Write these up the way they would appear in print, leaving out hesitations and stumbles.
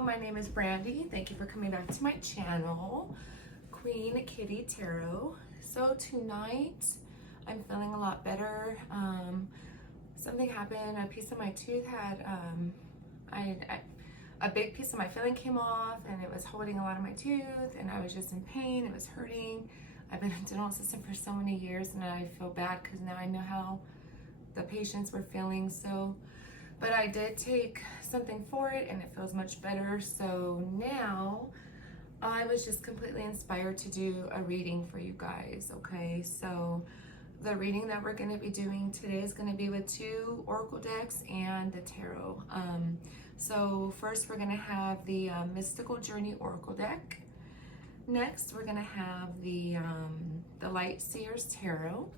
Hello, my name is Brandy. Thank you for coming back to my channel, Queen Kitty Tarot. So tonight, I'm feeling a lot better. Something happened. A piece of my tooth had, a big piece of my filling came off, and it was holding a lot of my tooth, and I was just in pain. It was hurting. I've been a dental assistant for so many years, and I feel bad because now I know how the patients were feeling. But I did take something for it, and it feels much better. So now I was just completely inspired to do a reading for you guys. Okay, so the reading that we're going to be doing today is going to be with 2 oracle decks and the tarot. So first we're going to have the Mystical Journey oracle deck. Next we're going to have the Light Seers tarot,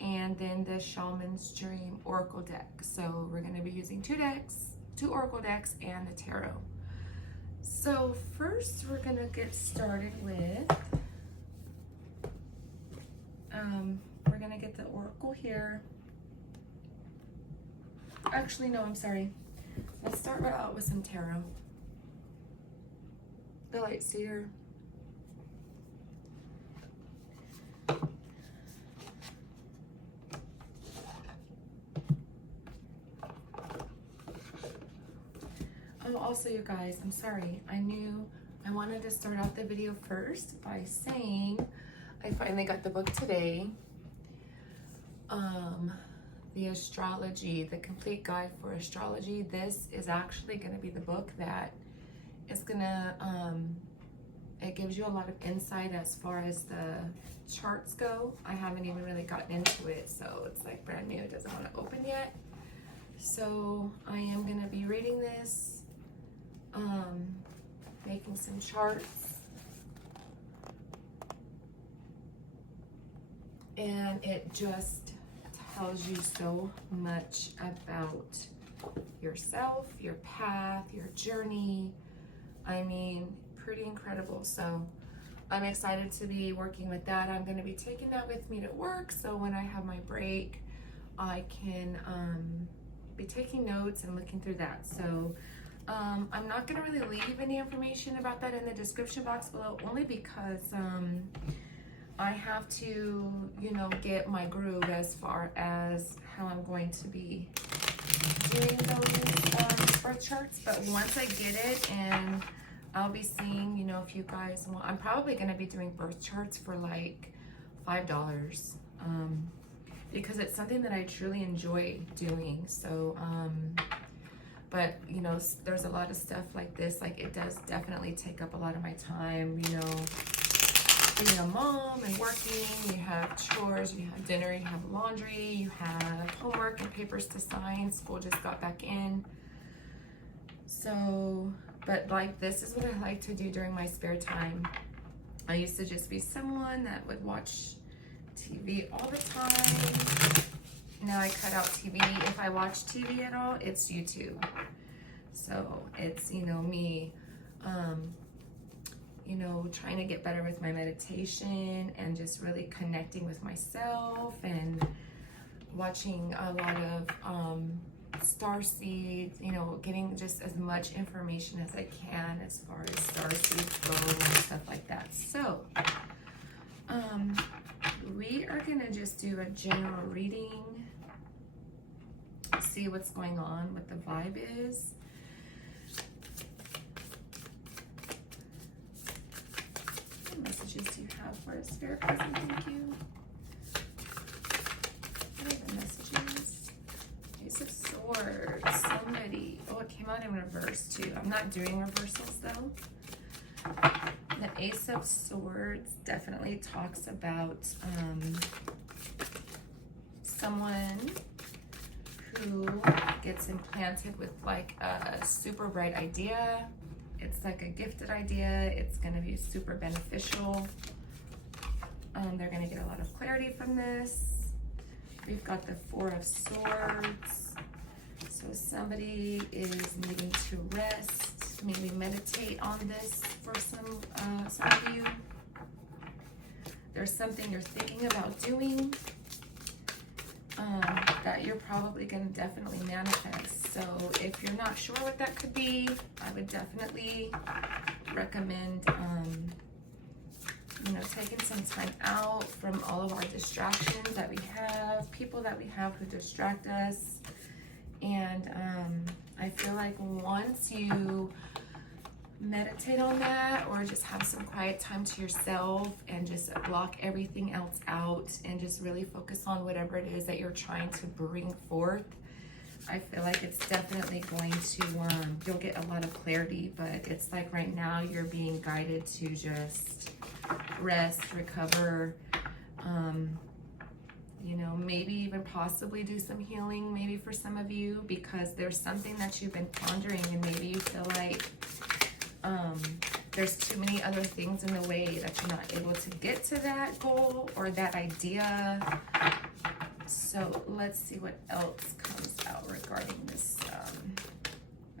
and then the Shaman's Dream oracle deck. So we're going to be using 2 decks, 2 oracle decks, and the tarot. So first we're going to get started with we're going to get the oracle here. Actually, no, I'm sorry. Let's start right out with some tarot. The Light Seer. Oh, also, you guys, I'm sorry. I wanted to start out the video first by saying I finally got the book today. The Astrology, the Complete Guide for Astrology. This is actually going to be the book that is going to, it gives you a lot of insight as far as the charts go. I haven't even really gotten into it, so it's like brand new. It doesn't want to open yet. So I am going to be reading this, making some charts. And it just tells you so much about yourself, your path, your journey. I mean, pretty incredible. So I'm excited to be working with that. I'm going to be taking that with me to work, so when I have my break, I can be taking notes and looking through that. So I'm not going to really leave any information about that in the description box below, only because I have to, you know, get my groove as far as how I'm going to be doing those birth charts. But once I get it, and I'll be seeing, you know, if you guys want, I'm probably going to be doing birth charts for like $5, because it's something that I truly enjoy doing. So, but you know, there's a lot of stuff like this, like it does definitely take up a lot of my time, you know. Being a mom and working, you have chores, you have dinner, you have laundry, you have homework and papers to sign. School just got back in. So, but like, this is what I like to do during my spare time. I used to just be someone that would watch TV all the time. Now I cut out TV. If I watch TV at all, it's YouTube. So it's, you know, me, you know, trying to get better with my meditation and just really connecting with myself, and watching a lot of star seeds, you know, getting just as much information as I can as far as star seeds go and stuff like that. So we are gonna just do a general reading, see what's going on, what the vibe is. Messages do you have for us, Spirit Present? Thank you. What are the messages? Ace of Swords. Somebody. Oh, it came out in reverse too. I'm not doing reversals though. The Ace of Swords definitely talks about someone who gets implanted with like a super bright idea. It's like a gifted idea. It's going to be super beneficial. They're going to get a lot of clarity from this. We've got the 4 of Swords. So somebody is needing to rest, maybe meditate on this for some of you. There's something you're thinking about doing. that you're probably going to definitely manifest. So if you're not sure what that could be, I would definitely recommend, you know, taking some time out from all of our distractions that we have, people that we have who distract us. And I feel like once you meditate on that, or just have some quiet time to yourself and just block everything else out and just really focus on whatever it is that you're trying to bring forth, I feel like it's definitely going to, you'll get a lot of clarity. But it's like right now you're being guided to just rest, recover, you know, maybe even possibly do some healing, maybe for some of you, because there's something that you've been pondering and maybe you feel like there's too many other things in the way that you're not able to get to that goal or that idea. So let's see what else comes out regarding this.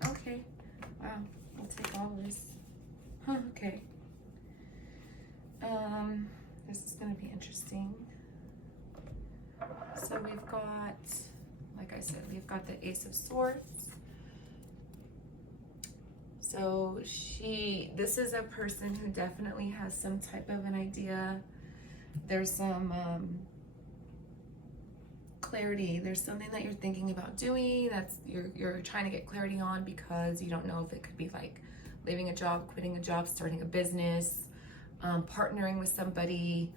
Okay, wow, I'll take all of this. Huh, okay. This is going to be interesting. So we've got, like I said, we've got the Ace of Swords. So this is a person who definitely has some type of an idea. There's some clarity. There's something that you're thinking about doing that's you're trying to get clarity on, because you don't know if it could be like leaving a job, quitting a job, starting a business, partnering with somebody,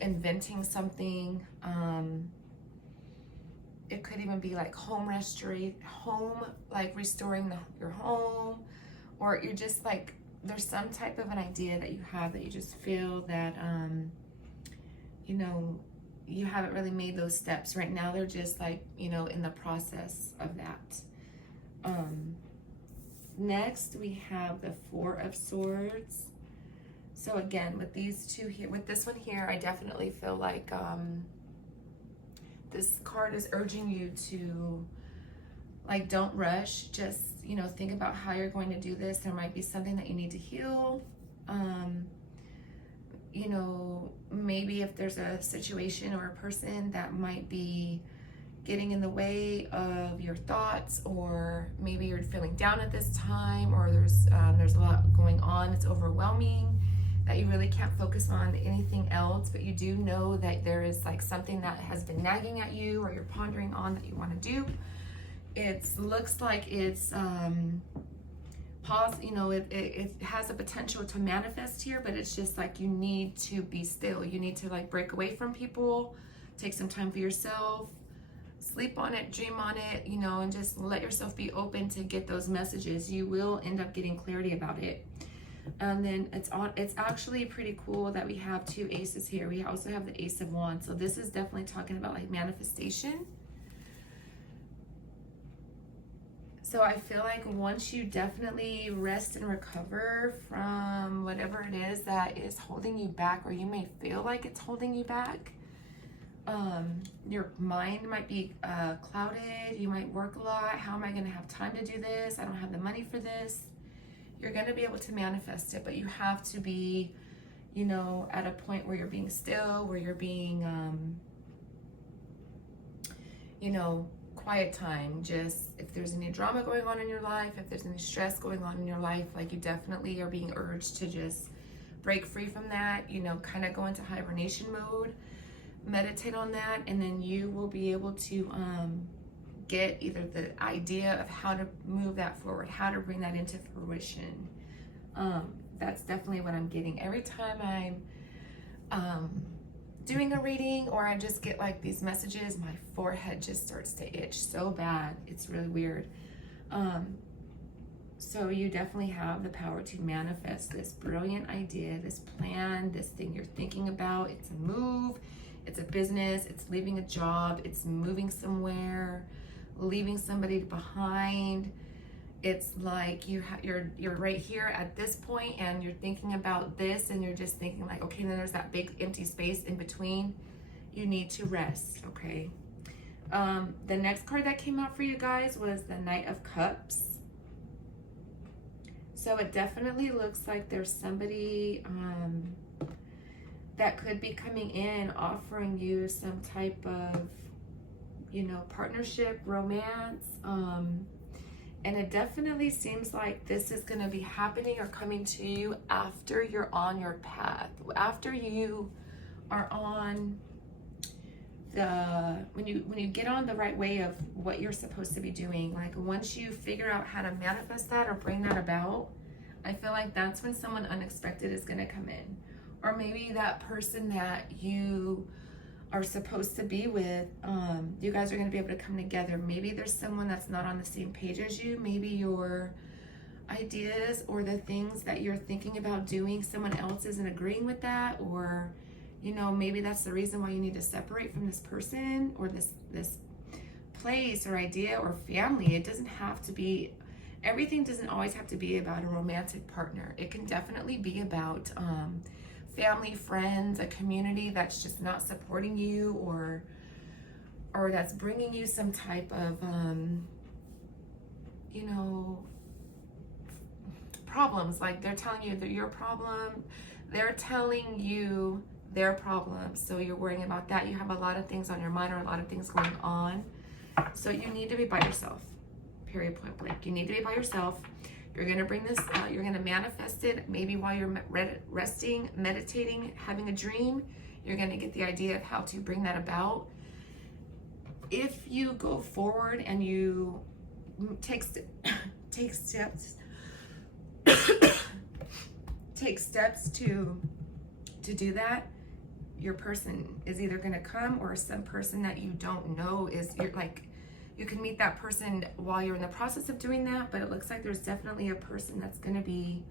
inventing something. It could even be like restoring your home, or you're just like, there's some type of an idea that you have that you just feel that, you know, you haven't really made those steps. Right now, they're just like, you know, in the process of that. Next, we have the Four of Swords. So again, with these two here, with this one here, I definitely feel like, this card is urging you to, like, don't rush. Just, you know, think about how you're going to do this. There might be something that you need to heal. You know, maybe if there's a situation or a person that might be getting in the way of your thoughts, or maybe you're feeling down at this time, or there's a lot going on, it's overwhelming, that you really can't focus on anything else, but you do know that there is like something that has been nagging at you, or you're pondering on, that you want to do. It looks like it's you know, it has a potential to manifest here, but it's just like you need to be still. You need to like break away from people, take some time for yourself, sleep on it, dream on it, you know, and just let yourself be open to get those messages. You will end up getting clarity about it. And then it's actually pretty cool that we have two aces here. We also have the Ace of Wands. So this is definitely talking about like manifestation. So I feel like once you definitely rest and recover from whatever it is that is holding you back, or you may feel like it's holding you back, your mind might be clouded. You might work a lot. How am I going to have time to do this? I don't have the money for this. You're going to be able to manifest it, but you have to be, you know, at a point where you're being still, where you're being, you know, quiet time. Just if there's any drama going on in your life, if there's any stress going on in your life, like you definitely are being urged to just break free from that, you know, kind of go into hibernation mode, meditate on that, and then you will be able to, get either the idea of how to move that forward, how to bring that into fruition. That's definitely what I'm getting. Every time I'm doing a reading, or I just get like these messages, my forehead just starts to itch so bad. It's really weird. So you definitely have the power to manifest this brilliant idea, this plan, this thing you're thinking about. It's a move, it's a business, it's leaving a job, it's moving somewhere, leaving somebody behind. It's like you're right here at this point, and you're thinking about this, and you're just thinking like, okay, then there's that big empty space in between. You need to rest. Okay. The next card that came out for you guys was the Knight of Cups. So it definitely looks like there's somebody that could be coming in offering you some type of you know, partnership, romance. And it definitely seems like this is going to be happening or coming to you after you're on your path. After you are on when you get on the right way of what you're supposed to be doing. Like once you figure out how to manifest that or bring that about, I feel like that's when someone unexpected is going to come in. Or maybe that person that you are supposed to be with, you guys are going to be able to come together. Maybe there's someone that's not on the same page as you. Maybe your ideas or the things that you're thinking about doing, someone else isn't agreeing with that, or you know, maybe that's the reason why you need to separate from this person or this place or idea or family. It doesn't have to be, everything doesn't always have to be about a romantic partner. It can definitely be about family, friends, a community that's just not supporting you, or that's bringing you some type of you know, problems. Like they're telling you that your problem, they're telling you their problem, so you're worrying about that. You have a lot of things on your mind or a lot of things going on, so you need to be by yourself, period, point blank. You need to be by yourself. You're going to bring this, you're going to manifest it, maybe while you're resting, meditating, having a dream. You're going to get the idea of how to bring that about. If you go forward and you take steps take steps to do that, your person is either going to come, or some person that you don't know is, you're like, you can meet that person while you're in the process of doing that, but it looks like there's definitely a person that's going to be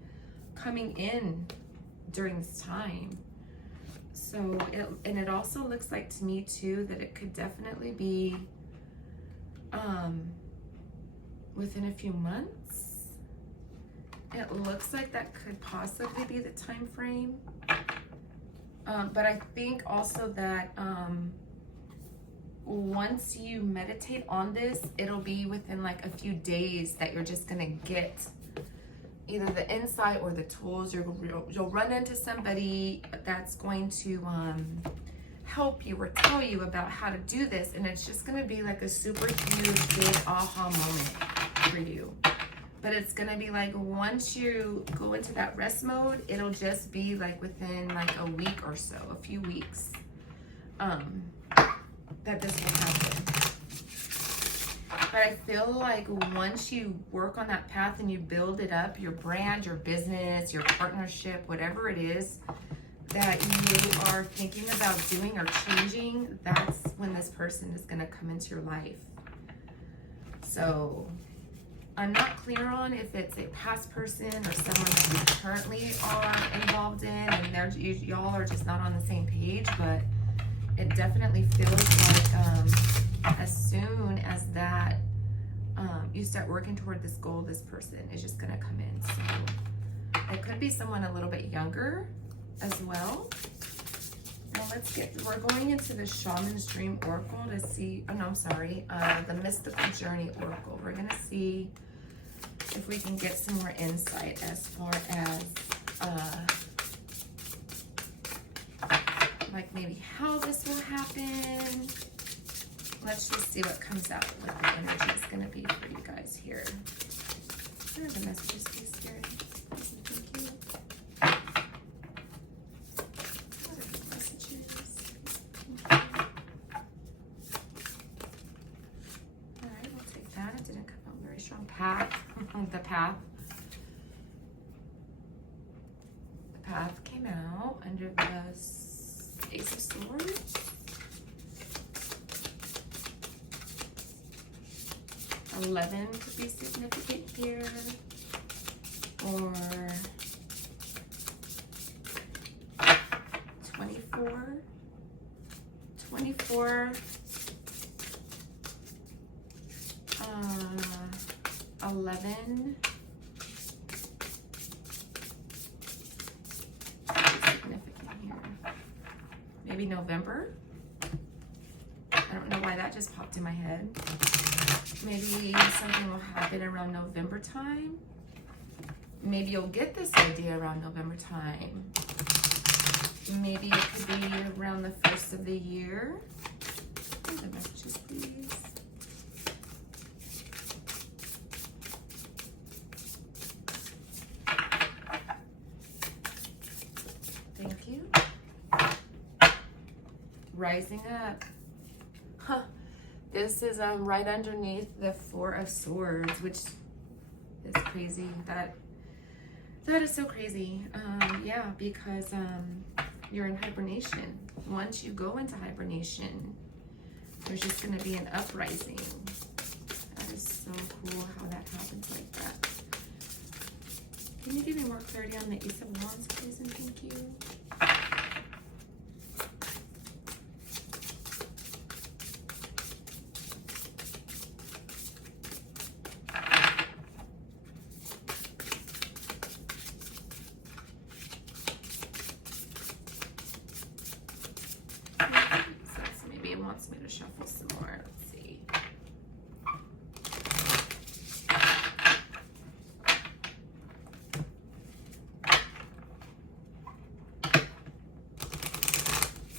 coming in during this time. So, it also looks like to me too that it could definitely be within a few months. It looks like that could possibly be the time frame. But I think also that once you meditate on this, it'll be within like a few days that you're just gonna get either the insight or the tools. You'll run into somebody that's going to help you or tell you about how to do this, and it's just gonna be like a super huge big aha moment for you. But it's gonna be like once you go into that rest mode, it'll just be like within like a week or so, a few weeks, that this will happen. But I feel like once you work on that path and you build it up, your brand, your business, your partnership, whatever it is that you are thinking about doing or changing, that's when this person is gonna come into your life. So I'm not clear on if it's a past person or someone that you currently are involved in and y'all are just not on the same page, but it definitely feels like as soon as that you start working toward this goal, this person is just gonna come in. So it could be someone a little bit younger as well. Now we're going into the Shaman's Dream Oracle to see, oh no, I'm sorry, the Mystical Journey Oracle. We're gonna see if we can get some more insight as far as like maybe how this will happen. Let's just see what comes out, what the energy is going to be for you guys here. What are the messages, please, Spirit? Thank you. What are the messages? All right, we'll take that. It didn't come out very strong. Path. The path. The path came out under the Ace of Swords. 11 could be significant here, or 24, 11, significant here, maybe November. I don't know why that just popped in my head. Maybe something will happen around November time. Maybe you'll get this idea around November time. Maybe it could be around the 1st of the year. the messages, please. Thank you. Rising up. Huh. This is right underneath the Four of Swords, which is crazy. That is so crazy. Yeah, because you're in hibernation. Once you go into hibernation, there's just going to be an uprising. That is so cool how that happens like that. Can you give me more clarity on the Ace of Wands, please, and thank you? Maybe it wants me to shuffle some more. Let's see.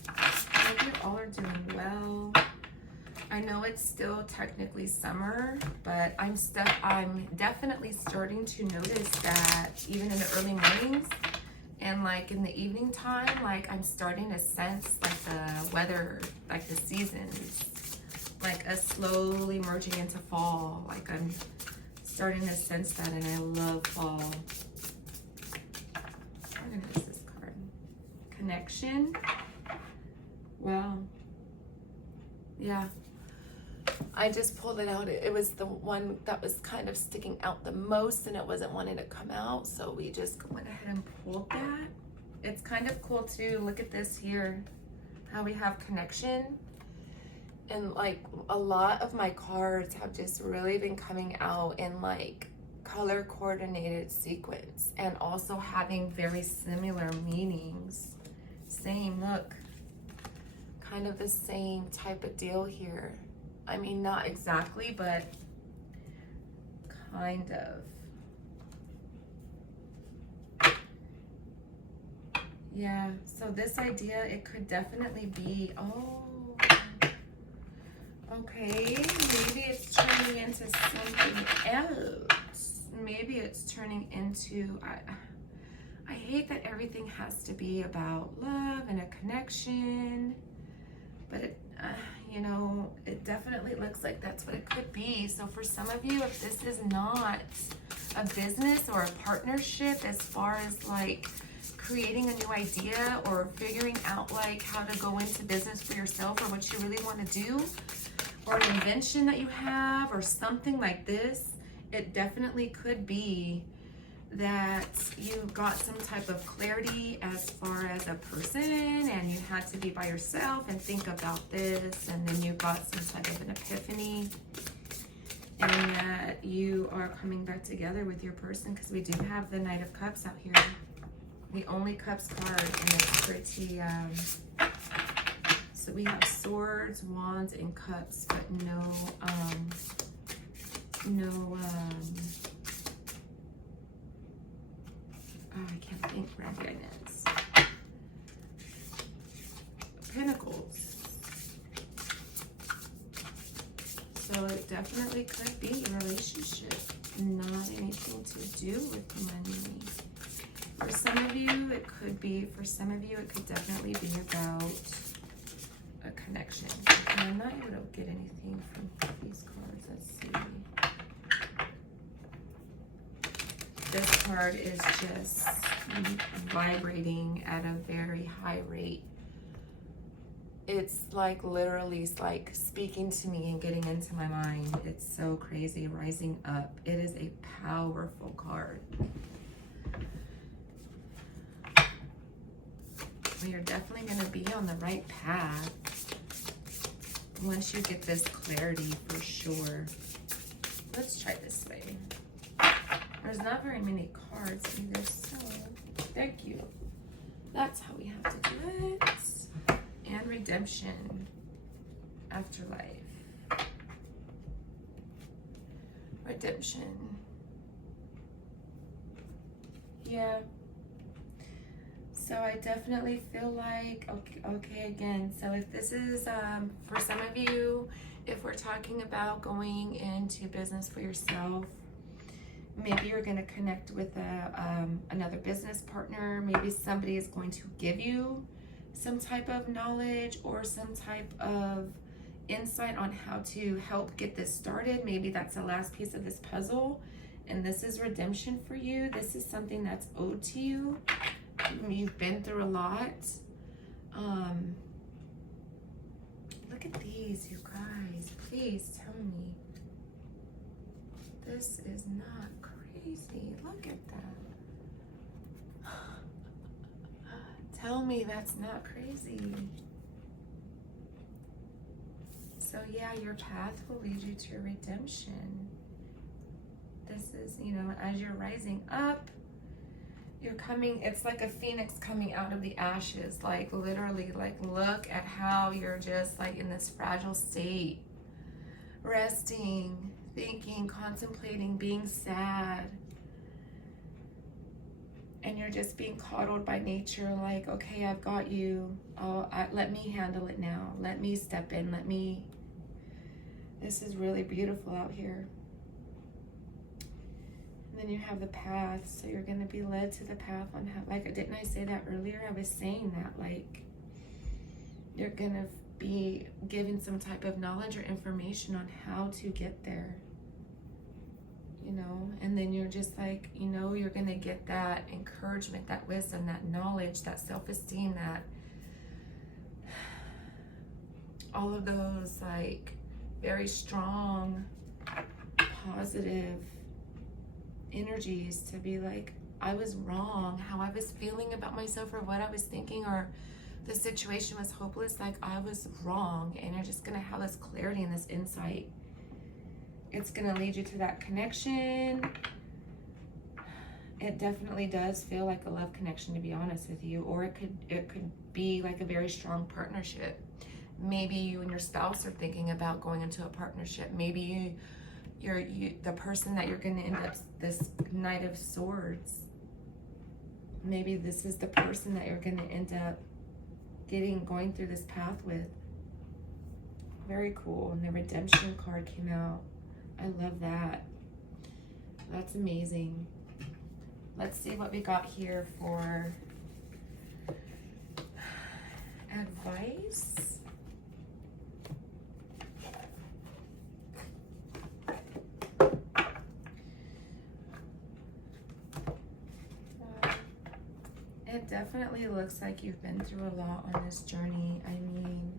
I hope you all are doing well. I know it's still technically summer, but I'm definitely starting to notice that even in the early mornings and like in the evening time, like I'm starting to sense like the weather, like the seasons, like us slowly merging into fall. Like I'm starting to sense that, and I love fall. I'm gonna use this card. Connection. Wow. Yeah. I just pulled it out. It was the one that was kind of sticking out the most, and it wasn't wanting to come out, so we just went ahead and pulled that. It's kind of cool too. Look at this here, how we have connection, and like a lot of my cards have just really been coming out in like color coordinated sequence, and also having very similar meanings. Same, look, kind of the same type of deal here. I mean, not exactly, but kind of. Yeah, so this idea, it could definitely be, oh, okay, maybe it's turning into something else. Maybe it's turning into, I hate that everything has to be about love and a connection, but it, you know, it definitely looks like that's what it could be. So for some of you, if this is not a business or a partnership, as far as like creating a new idea or figuring out like how to go into business for yourself or what you really want to do, or an invention that you have or something like this, it definitely could be that you got some type of clarity as far as a person, and you had to be by yourself and think about this, and then you got some type of an epiphany, and that you are coming back together with your person, because we do have the Knight of Cups out here, the only Cups card, and it's pretty, so we have Swords, Wands, and Cups, but no, oh, I can't think, my goodness. Pentacles. So it definitely could be a relationship, not anything to do with money. For some of you, it could be, for some of you, it could definitely be about a connection. And I'm not able to get anything from these cards. Let's see. This card is just vibrating at a very high rate. It's like literally like speaking to me and getting into my mind. It's so crazy. Rising up. It is a powerful card. Well, you're definitely going to be on the right path once you get this clarity, for sure. Let's try this way. There's not very many cards either, so thank you. That's how we have to do it. And redemption. Afterlife. Redemption. Yeah. So I definitely feel like, okay, again, so if this is, for some of you, if we're talking about going into business for yourself, maybe you're going to connect with another business partner. Maybe somebody is going to give you some type of knowledge or some type of insight on how to help get this started. Maybe that's the last piece of this puzzle, and this is redemption for you. This is something that's owed to you. You've been through a lot. Look at these, you guys. Please tell me this is not crazy. Look at that. Tell me that's not crazy. So yeah, your path will lead you to redemption. This is, you know, as you're rising up, you're coming, it's like a phoenix coming out of the ashes, like literally, like look at how you're just like in this fragile state, resting, thinking, contemplating, being sad. And you're just being coddled by nature, like, okay, I've got you. Let me handle it now. Let me step in. This is really beautiful out here. And then you have the path, so you're going to be led to the path on how, like, didn't I say that earlier? I was saying that, like, you're going to be given some type of knowledge or information on how to get there, you know, and then you're just like, you know, you're going to get that encouragement, that wisdom, that knowledge, that self-esteem, that all of those, like, very strong, positive energies to be like, I was wrong, how I was feeling about myself or what I was thinking or the situation was hopeless, like I was wrong. And you're just gonna have this clarity and this insight. It's gonna lead you to that connection. It definitely does feel like a love connection, to be honest with you, or it could be like a very strong partnership. Maybe you and your spouse are thinking about going into a partnership. Maybe you're the person that you're going to end up, this Knight of Swords, maybe this is the person that you're going to end up going through this path with. Very cool. And the redemption card came out. I love that. That's amazing. Let's see what we got here for advice. It definitely looks like you've been through a lot on this journey. I mean,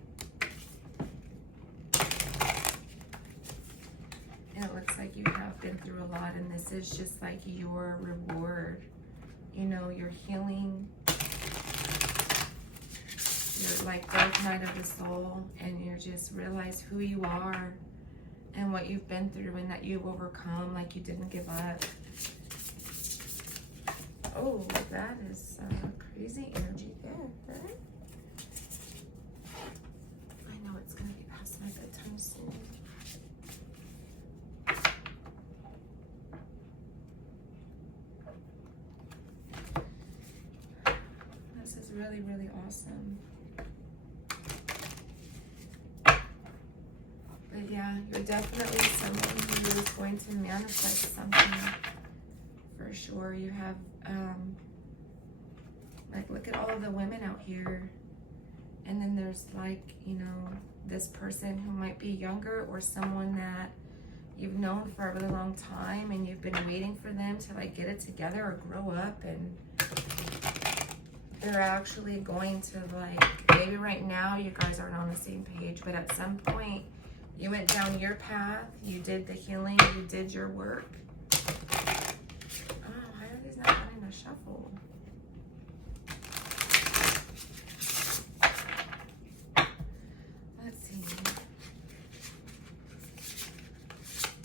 it looks like you have been through a lot, and this is just like your reward. You know, you're healing. You're like Dark Night of the Soul, and you just realize who you are and what you've been through and that you've overcome, like you didn't give up. Oh, that is crazy energy there, right? I know it's going to be past my bedtime soon. This is really, really awesome. But yeah, you're definitely someone who is going to manifest something. For sure. You have like, look at all of the women out here, and then there's like, you know, this person who might be younger or someone that you've known for a really long time and you've been waiting for them to like get it together or grow up, and they're actually going to, like, maybe right now you guys aren't on the same page, but at some point you went down your path, you did the healing, you did your work. Not wanting to shuffle. Let's see.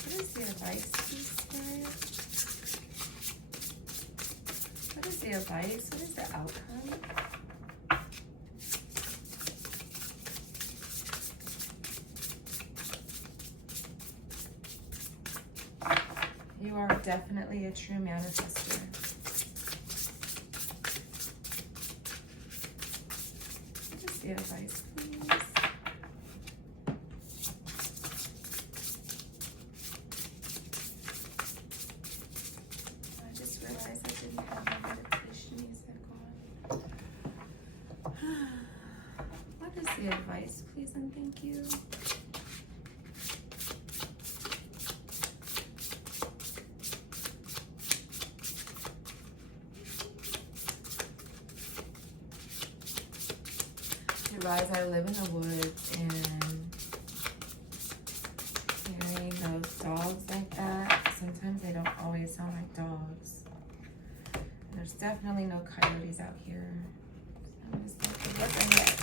What is the advice piece, guys? What is the advice? What is the outcome? You are definitely a true manifester. the advice, please? I just realized I didn't have my meditation music on. What is the advice, please and thank you? Guys, I live in the woods, and hearing those dogs like that, sometimes they don't always sound like dogs. And there's definitely no coyotes out here. So I'm just thinking, what the heck?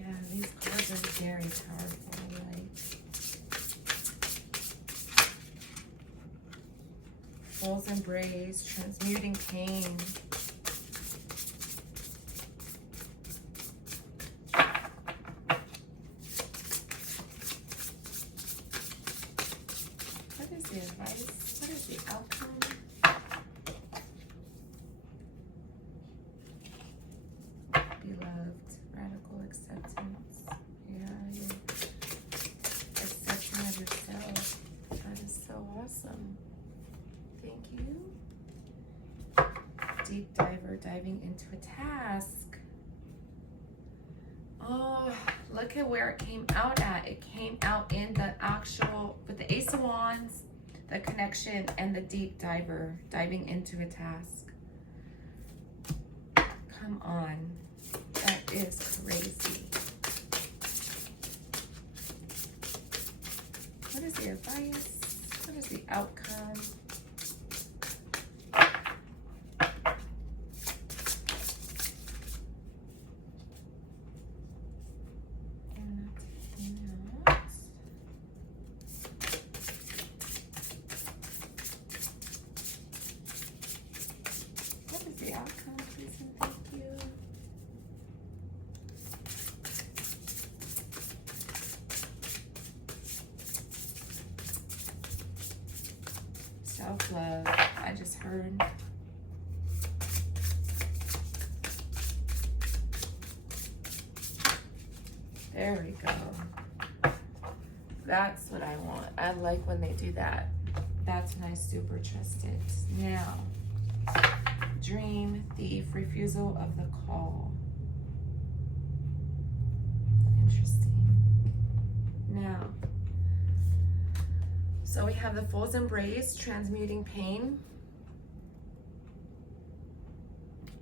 Yeah, these cards are very powerful, like Fool's Embrace, transmuting pain. What is the advice? What is the outcome? Beloved, radical acceptance. Yeah, you're accepting of yourself. That is so awesome. Thank you. Deep diver, diving into a task. Oh, look at where it came out at. It came out in the actual, with the Ace of Wands, the connection, and the deep diver, diving into a task. Come on. That is crazy. What is the advice? What is the outcome? The outcome, please and thank you. Self-love, I just heard. There we go. That's what I want. I like when they do that. That's when I super trust it. Now, Dream Thief, refusal of the call. Interesting. Now, so we have the Fool's Embrace, transmuting pain.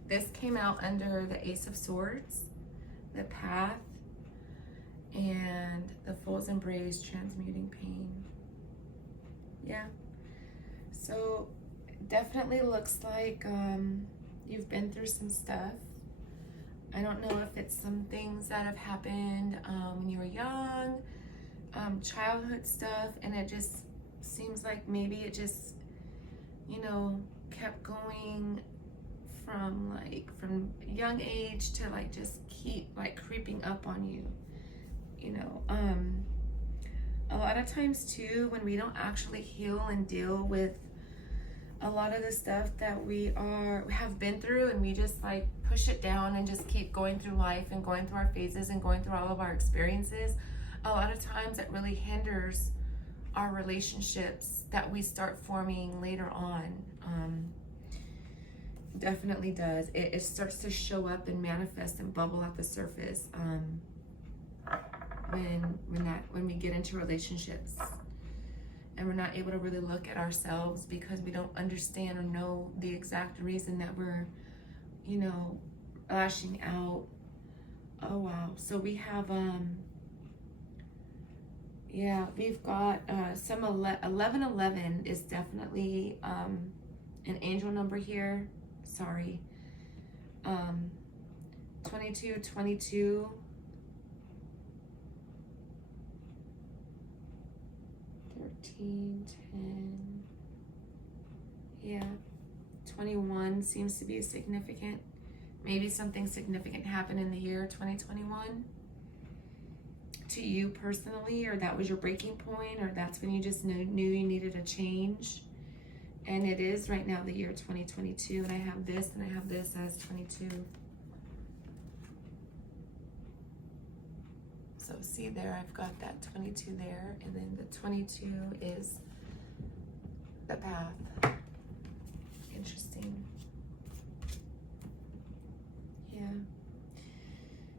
This came out under the Ace of Swords, the Path, and the Fool's Embrace, transmuting pain. Yeah. So definitely looks like you've been through some stuff. I don't know if it's some things that have happened when you were young, childhood stuff, and it just seems like maybe it just, you know, kept going from young age to like just keep like creeping up on you, you know. A lot of times too, when we don't actually heal and deal with a lot of the stuff that we have been through, and we just like push it down and just keep going through life and going through our phases and going through all of our experiences, a lot of times it really hinders our relationships that we start forming later on. Definitely does. It starts to show up and manifest and bubble at the surface when we get into relationships. And we're not able to really look at ourselves because we don't understand or know the exact reason that we're, you know, lashing out. Oh, wow. So we have, yeah, we've got some 1111 is definitely an angel number here. Sorry. 2222. 1310. Yeah. 21 seems to be significant. Maybe something significant happened in the year 2021 to you personally, or that was your breaking point, or that's when you just knew you needed a change. And it is right now the year 2022, and I have this and I have this as 22. So see there, I've got that 22 there, and then the 22 is the path. Interesting. Yeah.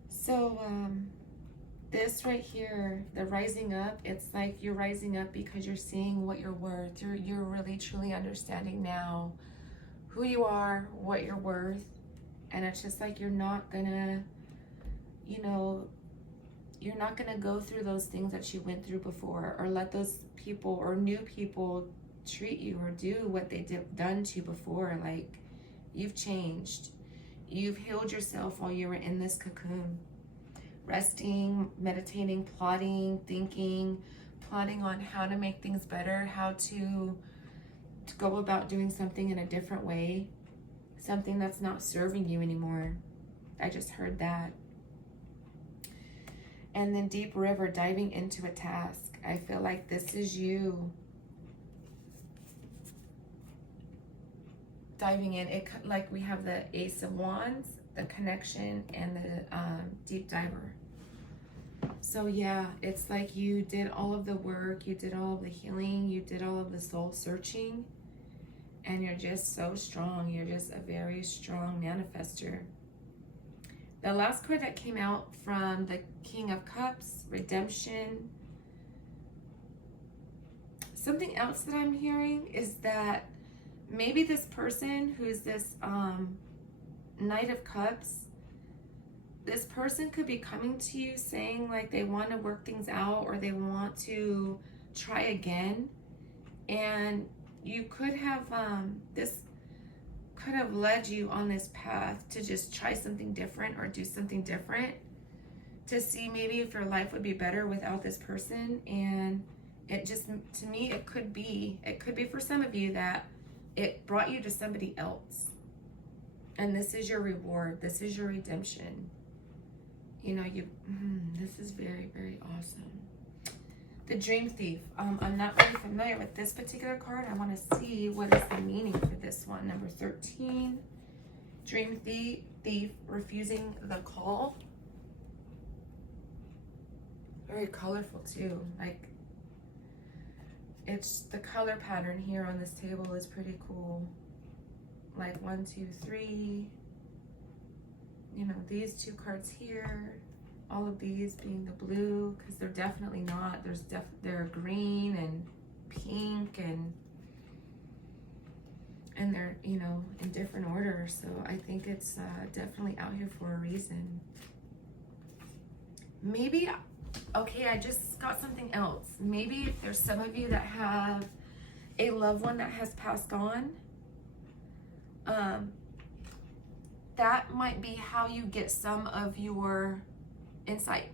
So this right here, the rising up, it's like you're rising up because you're seeing what you're worth. You're really truly understanding now who you are, what you're worth. And it's just like you're not gonna, you know, you're not gonna go through those things that you went through before, or let those people or new people treat you or do what they done to you before. Like, you've changed. You've healed yourself while you were in this cocoon. Resting, meditating, plotting, thinking, plotting on how to make things better, how to go about doing something in a different way, something that's not serving you anymore. I just heard that. And then deep river, diving into a task. I feel like this is you diving in. It like we have the Ace of Wands, the connection, and the deep diver. So yeah, it's like you did all of the work, you did all of the healing, you did all of the soul searching, and you're just so strong. You're just a very strong manifester. The last card that came out from the King of Cups, redemption. Something else that I'm hearing is that maybe this person who's this Knight of Cups, this person could be coming to you saying like they want to work things out or they want to try again. And you could have, this could have led you on this path to just try something different or do something different to see maybe if your life would be better without this person. And it just, to me, it could be for some of you that it brought you to somebody else. And this is your reward. This is your redemption. You know, this is very, very awesome. The Dream Thief. I'm not really familiar with this particular card. I want to see what is the meaning for this one. Number 13. Dream Thief, refusing the call. Very colorful too. Like, it's the color pattern here on this table is pretty cool. Like 1, 2, 3. You know, these two cards here, all of these being the blue, because they're definitely not. They're green and pink and they're, you know, in different order. So I think it's definitely out here for a reason. Maybe, okay, I just got something else. Maybe if there's some of you that have a loved one that has passed on, that might be how you get some of your insight.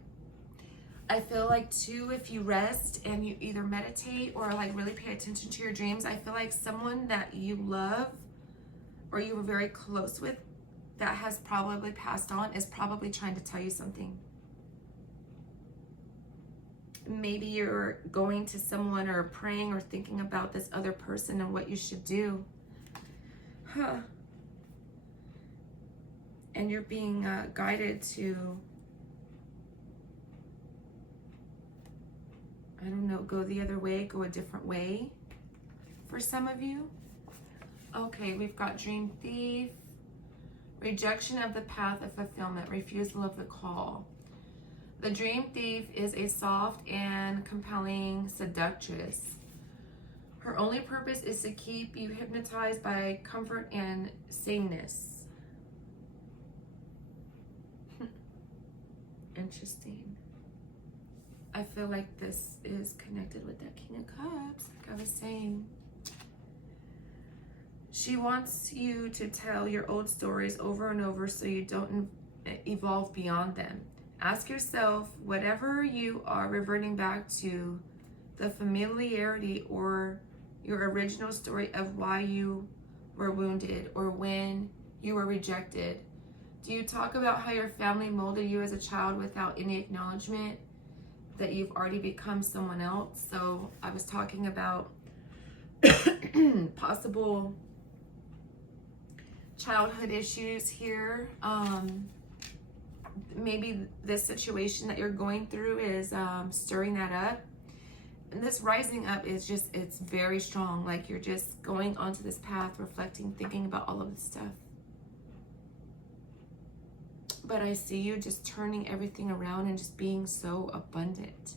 I feel like too, if you rest and you either meditate or like really pay attention to your dreams, I feel like someone that you love or you were very close with that has probably passed on is probably trying to tell you something. Maybe you're going to someone or praying or thinking about this other person and what you should do. And you're being guided to, I don't know, go the other way, go a different way for some of you. Okay, we've got Dream Thief, rejection of the path of fulfillment, refusal of the call. The Dream Thief is a soft and compelling seductress. Her only purpose is to keep you hypnotized by comfort and sameness. Interesting. I feel like this is connected with that King of Cups, like I was saying. She wants you to tell your old stories over and over so you don't evolve beyond them. Ask yourself, whatever you are reverting back to, the familiarity or your original story of why you were wounded or when you were rejected. Do you talk about how your family molded you as a child without any acknowledgement that you've already become someone else? So I was talking about possible childhood issues here. Maybe this situation that you're going through is stirring that up. And this rising up is just, it's very strong. Like you're just going onto this path, reflecting, thinking about all of this stuff. But I see you just turning everything around and just being so abundant.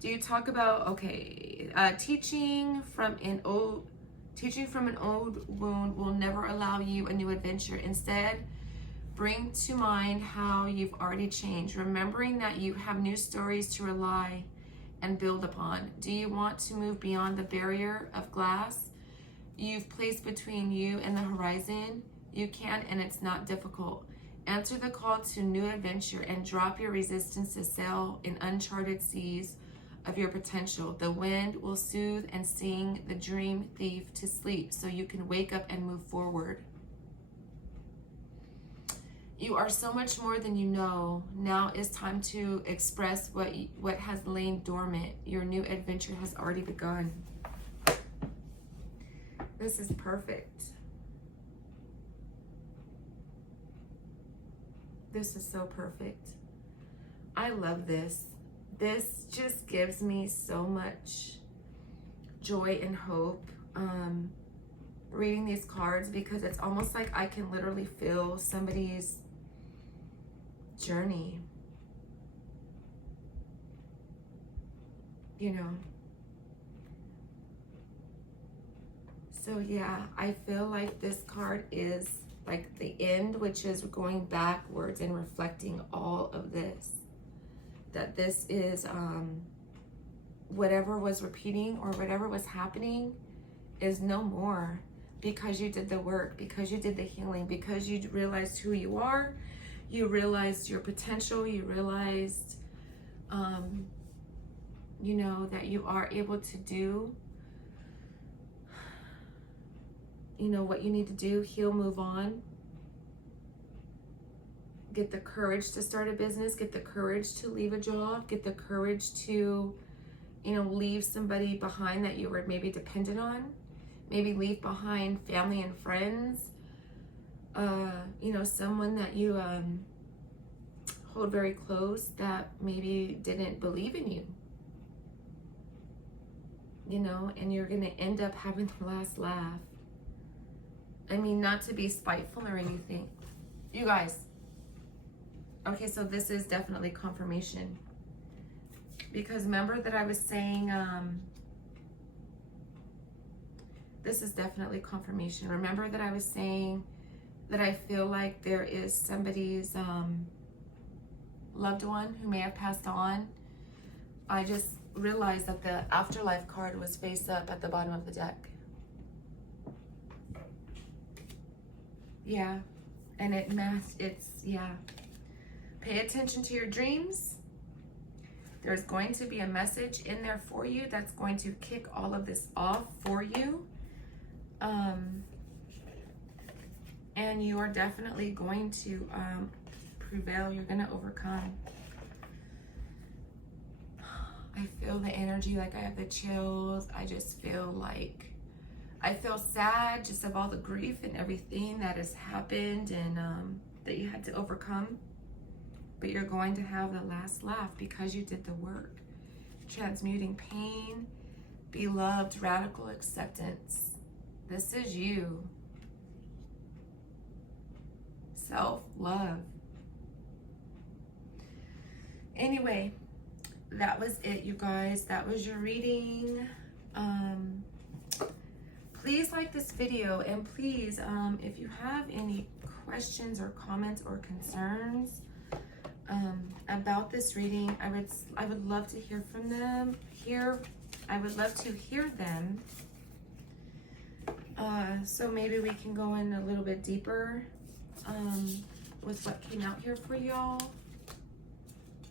Do you talk about, okay, teaching from an old wound will never allow you a new adventure. Instead, bring to mind how you've already changed, remembering that you have new stories to rely and build upon. Do you want to move beyond the barrier of glass you've placed between you and the horizon? You can, and it's not difficult. Answer the call to new adventure and drop your resistance to sail in uncharted seas of your potential. The wind will soothe and sing the dream thief to sleep so you can wake up and move forward. You are so much more than you know. Now is time to express what has lain dormant. Your new adventure has already begun. This is perfect. This is so perfect. I love this. This just gives me so much joy and hope reading these cards, because it's almost like I can literally feel somebody's journey. You know? So yeah, I feel like this card is like the end, which is going backwards and reflecting all of this. That this is whatever was repeating or whatever was happening is no more, because you did the work, because you did the healing, because you realized who you are, you realized your potential, you realized you know, that you are able to do, you know, what you need to do, heal, move on. Get the courage to start a business, get the courage to leave a job, get the courage to, you know, leave somebody behind that you were maybe dependent on, maybe leave behind family and friends, you know, someone that you hold very close that maybe didn't believe in you, you know, and you're gonna end up having the last laugh. I mean, not to be spiteful or anything, you guys. Okay, so this is definitely confirmation. Because remember that I was saying, this is definitely confirmation. Remember that I was saying that I feel like there is somebody's loved one who may have passed on. I just realized that the Afterlife card was face up at the bottom of the deck. Yeah, and yeah. Pay attention to your dreams. There's going to be a message in there for you that's going to kick all of this off for you. And you are definitely going to prevail. You're going to overcome. I feel the energy, like I have the chills. I just feel like, I feel sad just of all the grief and everything that has happened and that you had to overcome. But you're going to have the last laugh because you did the work. Transmuting pain, beloved, radical acceptance. This is you. Self-love. Anyway, that was it, you guys. That was your reading. Please like this video, and please, if you have any questions or comments or concerns about this reading, I would love to hear from them. I would love to hear them. So maybe we can go in a little bit deeper with what came out here for y'all.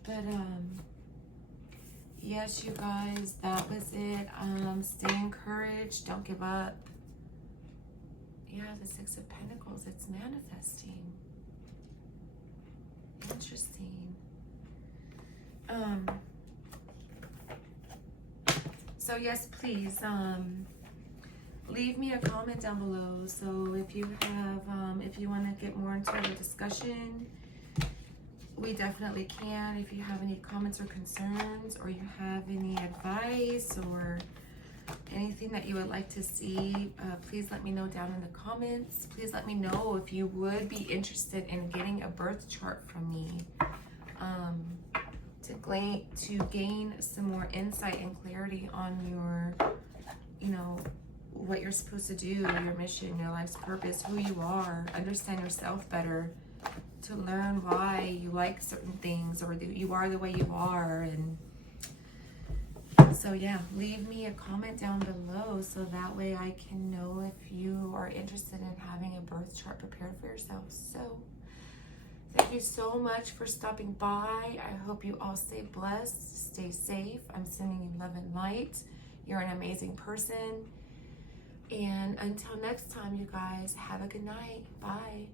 But yes, you guys, that was it. Stay encouraged. Don't give up. Yeah, the Six of Pentacles, it's manifesting. Interesting. So yes, please leave me a comment down below. So if you have, if you want to get more into the discussion, we definitely can. If you have any comments or concerns, or you have any advice or anything that you would like to see, please let me know down in the comments. Please let me know if you would be interested in getting a birth chart from me, to gain some more insight and clarity on your, you know, what you're supposed to do, your mission, your life's purpose, who you are, understand yourself better, to learn why you like certain things, or you are the way you are. And so yeah, leave me a comment down below so that way I can know if you are interested in having a birth chart prepared for yourself. So thank you so much for stopping by. I hope you all stay blessed, stay safe. I'm sending you love and light. You're an amazing person. And until next time, you guys, have a good night. Bye.